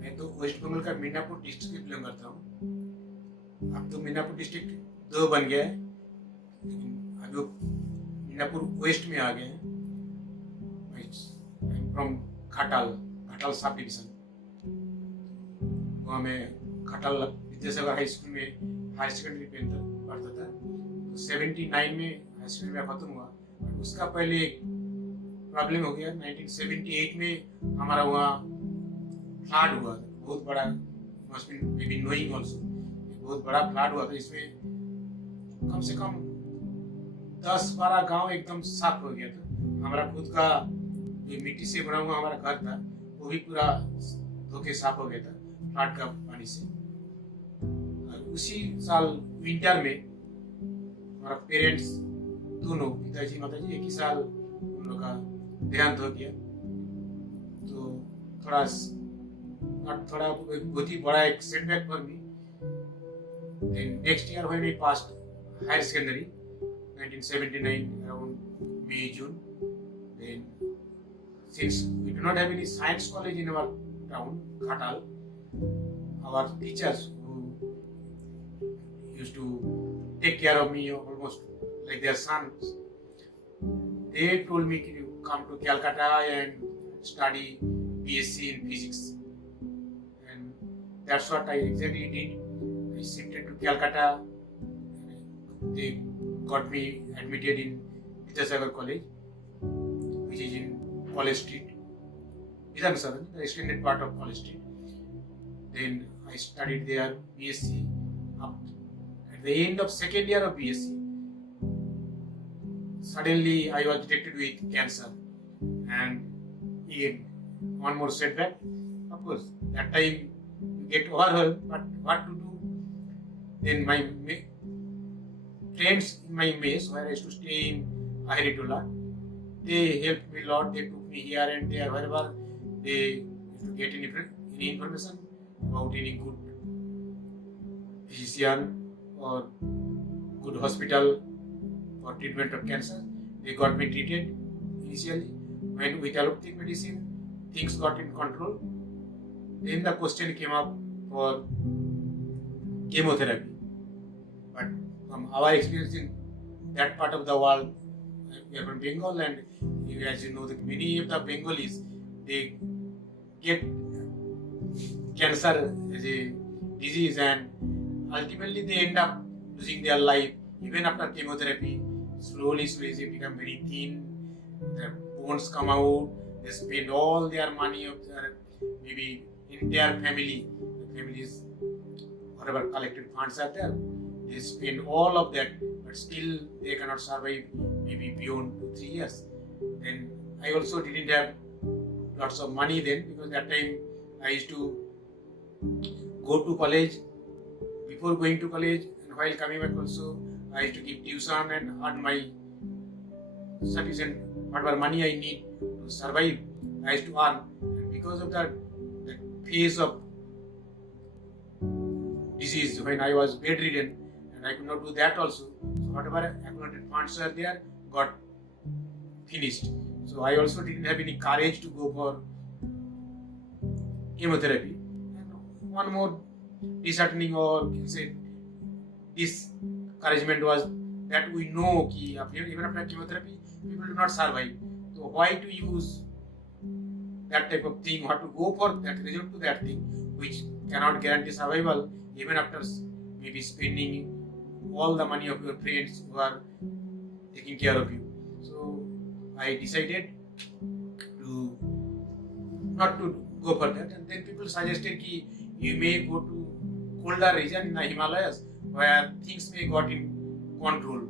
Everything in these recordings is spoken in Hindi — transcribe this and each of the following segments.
मैं तो वेस्ट बंगाल का मीनापुर डिस्ट्रिक्ट से बिलोंग करता हूँ। अब तो मीनापुर डिस्ट्रिक्ट दो बन गया है, लेकिन अभी वो मीनापुर वेस्ट में आ गए हैं। I am from Ghatal, Ghatal sub division. वहाँ मैं घाटाल विद्यासागर हाई स्कूल में हायर सेकेंडरी पढ़ता था। तो 79 में हाई सेकेंडरी में खत्म हुआ। और उसका पहले एक प्रॉब्लम हो गया। 1978 में हमारा वहाँ फ्लड हुआ था, बहुत बड़ा, must be be knowing also, बहुत बड़ा फ्लड हुआ था। इसमें कम से कम 10-12 गांव एकदम साफ हो गया था। हमारा खुद का जो मिट्टी से बना हुआ हमारा घर था, वो भी पूरा धोके साफ हो गया था फ्लड का पानी से। और उसी साल विंटर में हमारा पेरेंट्स दोनों, पिताजी माताजी, एक ही साल उन लोग का देहांत हो गया। तो थोड़ा बहुत ही बड़ा एक setback for me. Then next year when I passed higher secondary, 1979 around May June. Then since we do not have any science college in our town, Ghatal, our teachers who used to take care of me almost like their sons, they told me to come to Calcutta and study BSc in physics. That's what I exactly did. I shifted to Calcutta. They got me admitted in Vidyasagar College, which is in College Street, Vidhan Saran, the extended part of College Street. Then I studied there BSc. At the end of second year of BSc, suddenly I was detected with cancer, and again one more setback. Of course, that time get overwhelmed, but what to do? Then my friends in my mess, where I used to stay in Ahiritola, they helped me a lot. They took me here and there, wherever they used to get any information about any good physician or good hospital for treatment of cancer. They got me treated initially. When with allopathic medicine, things got in control. Then the question came up for chemotherapy. But from our experience in that part of the world, we are from Bengal, and as you know, that many of the Bengalis, they get cancer as a disease, and ultimately they end up losing their life even after chemotherapy. Slowly they become very thin, their bones come out, they spend all their money of their maybe entire family, the families, whatever collected funds are there, they spend all of that, but still they cannot survive maybe beyond 2-3 years. Then I also didn't have lots of money then, because that time I used to go to college. Before going to college and while coming back also, I used to give tuition and earn my sufficient whatever money I need to survive. I used to earn, and because of that phase of disease when I was bedridden and I could not do that also, so whatever accumulated funds are there got finished. So I also didn't have any courage to go for chemotherapy. And one more disheartening, or you can say discouragement, was that we know that even after chemotherapy people do not survive. So why to use that type of thing, or to go for that result to that thing which cannot guarantee survival even after maybe spending all the money of your friends who are taking care of you. So I decided to not to go for that, and then people suggested that you may go to colder region in the Himalayas where things may got in control.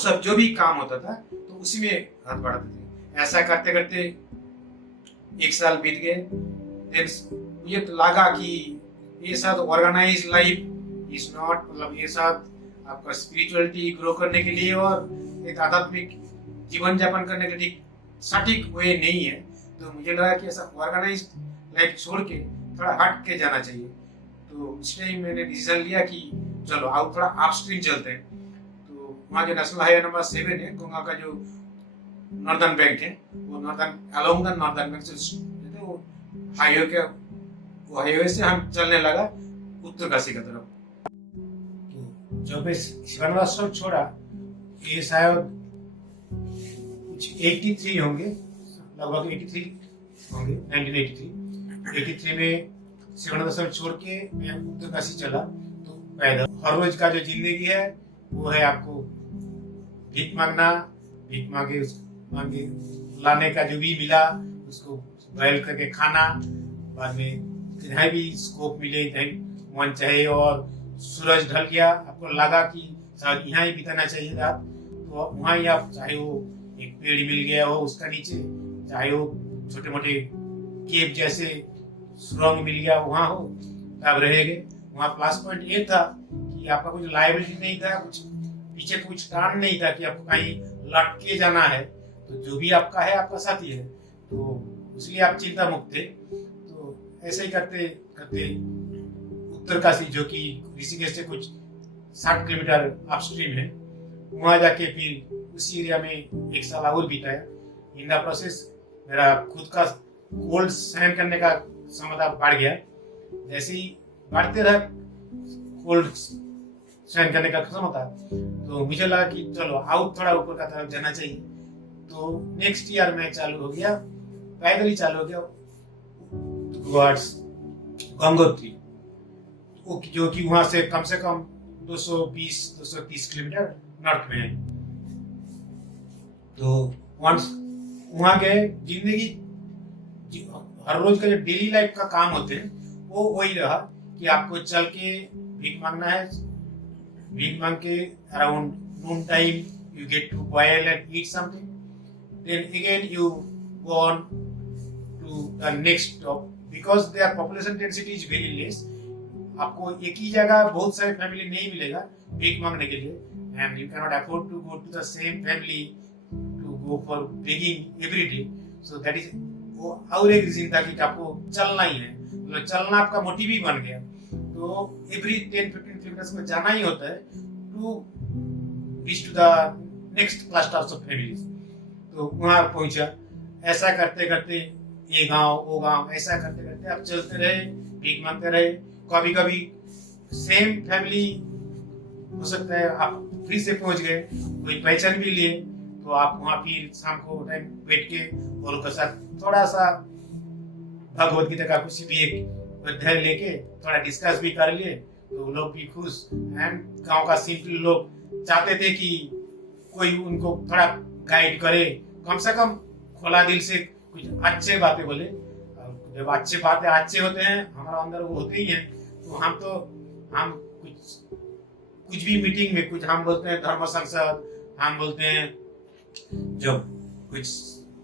सब जो भी काम होता था तो उसी में हाथ बढ़ाते थे। ऐसा करते करते 1 साल बीत गए। देन मुझे तो लगा कि ये साथ ऑर्गेनाइज लाइफ इज नॉट, मतलब ये साथ आपका स्पिरिचुअलिटी ग्रो करने के लिए और एक आध्यात्मिक जीवन यापन करने के लिए सटीक वे नहीं है। तो मुझे लगा कि ऐसा ऑर्गेनाइज लाइफ छोड़ के थोड़ा हट के जाना चाहिए। तो उस टाइम मैंने डिसीजन लिया कि चलो आओ थोड़ा अपस्ट्रीम चलते हैं। तो वहाँ जो नेशनल हाईवे नंबर 7 है, गंगा का जो नॉर्दर्न बैंक है, वो northern along the northern bank से वो हाईवे से हम चलने लगा उत्तरकाशी की तरफ। तो जब मैं शिवानवास छोड़ा, ये शायद कुछ 83 होंगे, लगभग 83 होंगे, 1983 में शिवानवास छोड़ के मैं उत्तरकाशी चला। तो पैदल हर रोज का जो जिंदगी है वो है आपको भीख मांगना, भीख मांगे लाने का जो भी मिला उसको बॉयल करके खाना, बाद में जहाँ भी स्कोप मिले मन चाहे, और सूरज ढल गया आपको लगा कि शायद यहाँ ही बिताना चाहिए रात, तो वहाँ ही आप, चाहे वो एक पेड़ मिल गया हो उसका नीचे, चाहे वो छोटे मोटे केव जैसे सुरंग मिल गया वहाँ हो, तब रहेंगे। वहाँ प्लस पॉइंट ये था कि आपका कुछ लाइबिलिटी नहीं था, कुछ पीछे कुछ काम नहीं था कि आपको कहीं लट के जाना है, तो जो भी आपका है आपका साथी है, तो इसलिए आप चिंता मुक्त थे। तो ऐसे ही करते करते उत्तरकाशी, जो कि ऋषिकेश से कुछ 60 किलोमीटर अपस्ट्रीम है, वहाँ जाके फिर उसी एरिया में 1 साल और बिताया। इन द प्रोसेस मेरा खुद का कोल्ड सहन करने का क्षमता बढ़ गया। जैसे ही बढ़ते रहा कोल्ड सहन करने का क्षमता, तो मुझे लगा कि चलो आउट थोड़ा ऊपर का तरफ जाना चाहिए। तो नेक्स्ट ईयर में चालू हो गया, पैदल ही चालू हो गया टुवर्ड्स गंगोत्री, जो कि वहां से कम 220-230 किलोमीटर नॉर्थ में है। तो वहां गए, जिंदगी हर रोज का जो डेली लाइफ का काम होते हैं वो वही रहा कि आपको चल के भीख मांगना है, भीख मांग के around Noon time you get to boil and eat something, then again you go on to the next stop because their population density is very less. आपको एक ही जगह बहुत सारे फैमिली नहीं मिलेगा भीख मांगने के लिए, and you cannot afford to go to the same family to go for begging every day. So that is वो और एक रीजन था कि आपको चलना ही है, मतलब चलना आपका मोटिव ही बन गया। तो एवरी 10-15 किलोमीटर को जाना ही होता है to reach to the next cluster of families. तो वहां पहुंचा, ऐसा करते करते ये गांव वो गांव, ऐसा करते करते आप चलते रहे, भीख मांगते रहे। कभी कभी सेम फैमिली हो सकता है आप फिर से पहुंच गए, कोई पहचान भी लिए, तो आप वहां फिर शाम को टाइम बैठ के और उनके साथ थोड़ा सा भगवत गीता का कुछ भी एक अध्याय लेके थोड़ा डिस्कस भी कर लिए, तो लोग भी खुश। एंड गांव का सिंपल लोग चाहते थे कि कोई उनको थोड़ा गाइड करे, कम से कम खुला दिल से कुछ अच्छे बातें बोले। जब अच्छे बातें अच्छे होते हैं हमारा अंदर वो होते ही हैं, तो हम कुछ भी मीटिंग में कुछ हम बोलते हैं धर्म संसद, हम बोलते हैं जब कुछ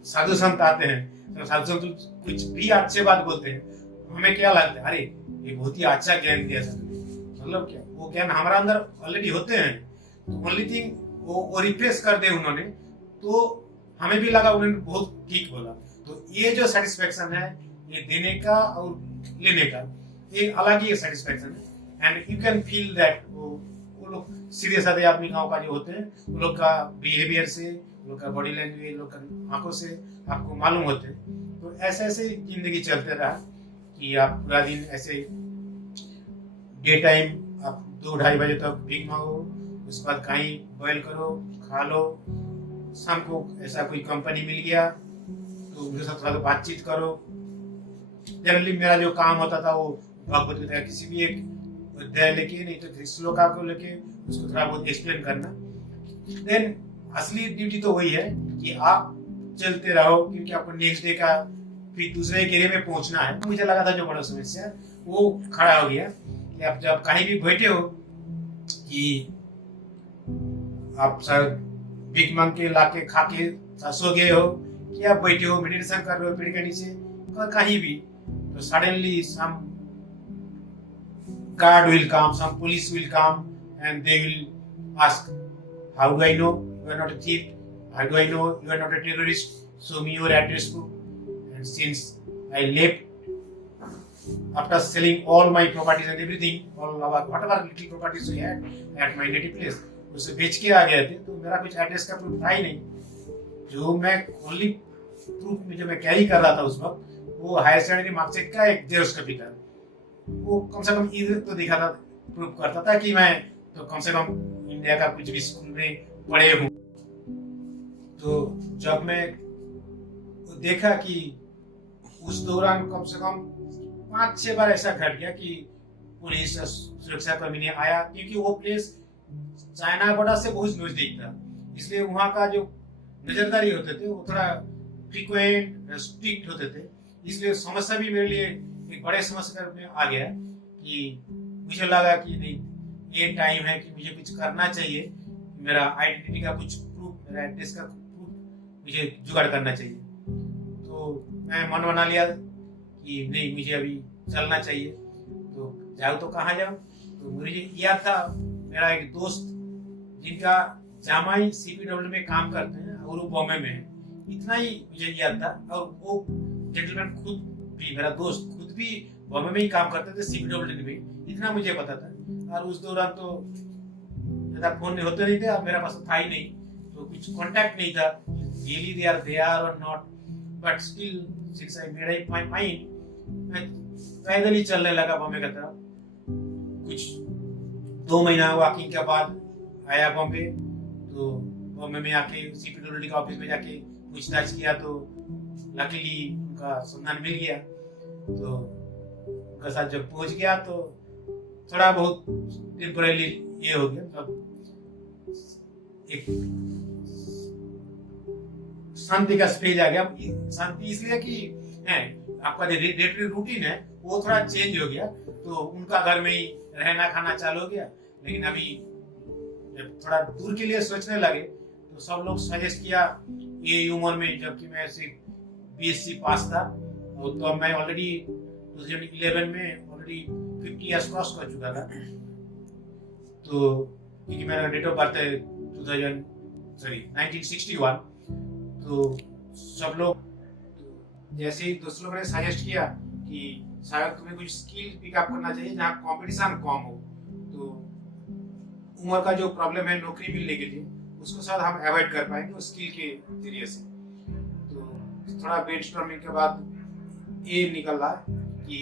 साधु संत आते हैं तो साधु संत कुछ भी अच्छे बात बोलते हैं, हमें क्या लगता है, अरे ये बहुत ही अच्छा ज्ञान दिया सर, मतलब क्या वो ज्ञान हमारा अंदर ऑलरेडी होते हैं। तो ओनली थिंग वो रिफ्रेश कर दे उन्होंने, तो हमें भी लगा उन्होंने बहुत ठीक बोला। तो ये जो सेटिस्फेक्शन है ये देने का और लेने का एक अलग ही सेटिस्फेक्शन है। And you can feel that वो लोग सीधे साधे आदमी गाँव का जो होते हैं, वो लोग का बिहेवियर से, लोग का बॉडी लैंग्वेज, लोग का आंखों से आपको मालूम होते हैं। तो ऐसे ऐसे जिंदगी चलते रहा कि आप पूरा दिन ऐसे डे टाइम आप 2-2:30 बजे तक भीख मांगो, उसके बाद कहीं बॉयल करो, खा लो, शाम को ऐसा कोई कंपनी मिल गया तो उनके साथ थोड़ा बातचीत करो। जनरली मेरा जो काम होता था वो भगवत गीता किसी भी एक अध्याय लेके, नहीं तो श्लोक को लेके उसको थोड़ा बहुत एक्सप्लेन करना। देन असली ड्यूटी तो वही है कि आप चलते रहो, क्योंकि आपको नेक्स्ट डे का फिर दूसरे एरिया में पहुंचना है। मुझे लगा था जो बड़ा समस्या वो खड़ा हो गया कि आप जब कहीं भी बैठे हो कि आप शायद भीख मांग के लाके खा के सो गए हो, कि आप बैठे हो मेडिटेशन कर रहे हो पेड़ के नीचे कहीं भी, तो suddenly some guard will come, some police will come, and they will ask, how do I know you are not a thief? How do I know you are not a terrorist? Show me your address book. And since I left after selling all my properties and everything, all our whatever little properties we had at my native place, उसे बेच के आ गए थे, तो मेरा कुछ एड्रेस का प्रूफ था ही नहीं। जो मैं ओनली प्रूफ में जो मैं कैरी कर रहा था उस वक्त, वो हायर सेकेंडरी मार्कशीट का एक जेरोक्स कॉपी था। वो कम से कम इधर तो दिखा था, प्रूफ करता था कि मैं तो कम से कम इंडिया का कुछ भी स्कूल में पढ़े हूँ। तो जब मैं देखा कि उस दौरान कम से कम 5-6 बार ऐसा घट गया कि पुलिस सुरक्षा कर्मी ने आया, क्योंकि वो प्लेस चाइना बॉर्डर से बहुत नजदीक था, इसलिए वहाँ का जो नजरदारी होते थे वो थोड़ा फ्रीक्वेंट स्ट्रिक्ट होते थे। इसलिए समस्या भी मेरे लिए एक बड़े समस्या के रूप में आ गया कि मुझे लगा कि नहीं, ये टाइम है कि मुझे कुछ करना चाहिए, मेरा आइडेंटिटी का कुछ प्रूफ, मेरा एड्रेस का प्रूफ मुझे जुगाड़ करना चाहिए। तो मैं मन बना लिया कि नहीं, मुझे अभी चलना चाहिए। तो जाऊँ तो कहाँ जाऊँ? तो मुझे याद था मेरा एक दोस्त जिनका जामाई CPW में काम करते हैं और वो बॉम्बे में है, इतना ही मुझे याद था। और वो जेंटलमैन खुद भी, मेरा दोस्त खुद भी बॉम्बे में ही काम करते थे CPW में, इतना मुझे पता था। और उस दौरान तो ज्यादा फोन होते नहीं थे और मेरा पास था ही नहीं, तो कुछ कांटेक्ट नहीं था, रियली दे आर देयर और not, but still since I made up my mind, मैं पैदल ही चलने लगा बॉम्बे की तरफ। कुछ 2 महीना वॉकिंग के बाद आया बॉम्बे। तो बॉम्बे में आके CPW का ऑफिस में जाके पूछताछ किया, तो लकीली उनका संधान मिल गया। तो उनके साथ जब पहुंच गया तो थोड़ा बहुत टेम्पोरली ये हो गया, तब एक शांति का स्टेज आ गया। शांति इसलिए कि है आपका जो डेली रूटीन है वो थोड़ा चेंज हो गया, तो उनका घर में ही रहना खाना चालू हो गया। लेकिन अभी जब थोड़ा दूर के लिए सोचने लगे तो सब लोग सजेस्ट किया ये उम्र में, जबकि मैं सिर्फ BSc पास था, तो मैं ऑलरेडी 2011 में ऑलरेडी 50 इयर्स क्रॉस कर चुका था। तो क्योंकि मेरा डेट ऑफ बर्थ है 1961, तो सब लोग जैसे ही दूसरों ने सजेस्ट किया कि शायद तुम्हें कुछ स्किल पिकअप करना चाहिए जहाँ कंपटीशन कम हो, तो उम्र का जो प्रॉब्लम है नौकरी मिलने के लिए उसको शायद हम अवॉइड कर पाएंगे उस स्किल के जरिए से। तो थोड़ा ब्रेनस्टॉर्मिंग के बाद ये निकला कि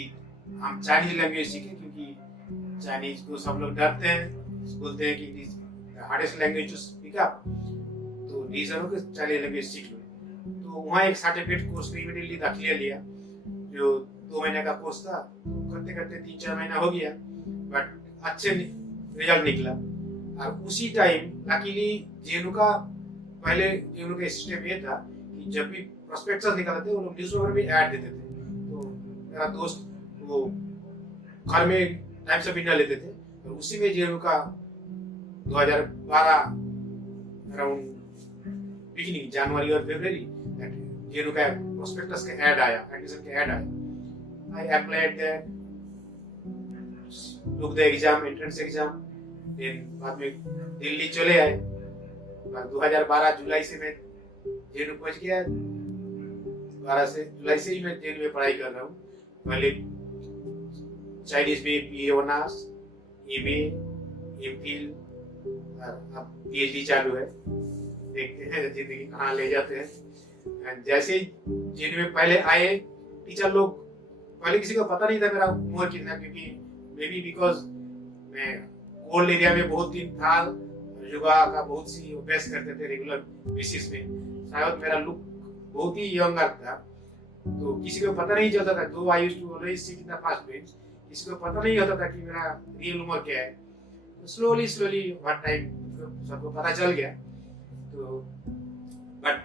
हम चाइनीज लैंग्वेज सीखे, क्योंकि चाइनीज को सब लोग डरते हैं, बोलते हैं कि hardest language to speak up, तो रीजन को चाइनीज लैंग्वेज सीख लो। तो वहाँ एक सर्टिफिकेट कोर्स में इमीडिएटली दाखिला लिया, जो 2 महीने का कोर्स था। तो करते करते 3-4 महीना हो गया, बट अच्छे रिजल्ट निकला। और उसी टाइम लकीली जेएनयू का सिस्टम ये था कि जब भी प्रोस्पेक्टस निकालते थे वो लोग न्यूज़पेपर में ऐड देते थे। तो मेरा दोस्त वो घर में टाइम्स ऑफ इंडिया लेते थे, तो उसी में जेएनयू का 2012 अराउंड बिगिनिंग जनवरी और फरवरी जेएनयू का प्रोस्पेक्टस का ऐड आया, एडमिशन का ऐड आया। I applied that, took the exam, entrance exam, then बाद में दिल्ली चले आए। 2012 जुलाई से मैं जेएनयू पहुंच गया। 12 जुलाई से ही मैं जेएनयू में पढ़ाई कर रहा हूँ। पहले चाइनीज में BA ऑनर्स, MA, MPhil और अब PhD चालू है। देखते हैं जिंदगी कहाँ ले जाते हैं। जैसे ही जेएनयू में पहले आए, टीचर लोग पहले किसी को पता नहीं था मेरा उम्र कितना, क्योंकि मे बी बिकॉज मैं कोल्ड एरिया में बहुत दिन था, योगा का बहुत सी अभ्यास करते थे रेगुलर बेसिस में, शायद मेरा लुक बहुत ही यंगर था, तो किसी को पता नहीं चलता था। Though I used to always sit in the first bench, किसी को पता नहीं होता था कि मेरा रियल उम्र क्या है। तो स्लोली ओवर टाइम सबको पता चल गया। तो but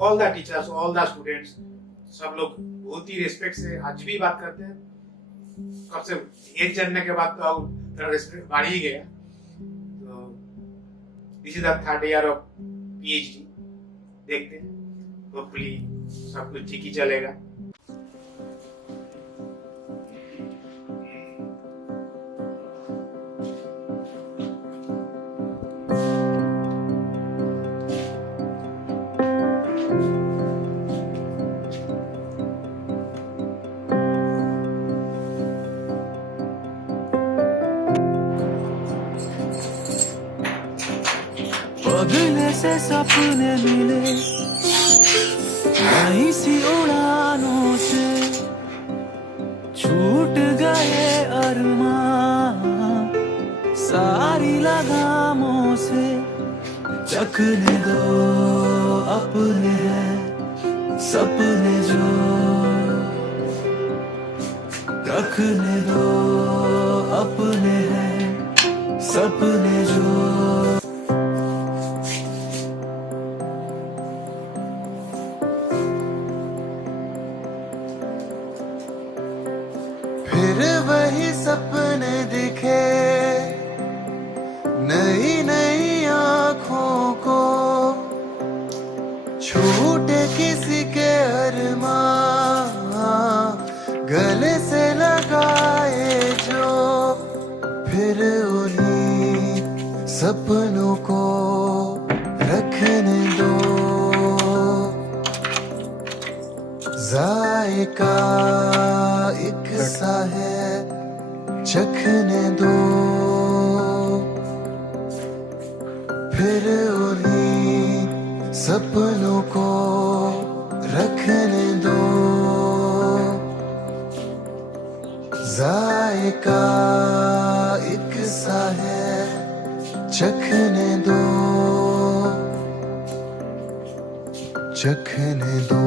all the teachers, all the students, सब लोग बहुत ही रिस्पेक्ट से आज भी बात करते हैं। कब से एक जानने के बाद तो रिस्पेक्ट बढ़ ही गया। तो this is the 3rd year of PhD। देखते हैं, होपफुली सब कुछ ठीक ही चलेगा। पगले से सपने मिले नई सी उड़ानों से, छूट गए अरमां सारी लगामों से। चखने दो अपने हैं सपने जो, रखने दो अपने हैं सपने जो। फिर वही सपने दिखे नई नई आँखों को, छूटे किसी के अरमां गले से लगाए जो। फिर उन्हीं सपनों को रखने दो, जायका एक सा है चखने दो। फिर उन्हीं सपनों को रखने दो, जायका एक सा है चखने दो, चखने दो।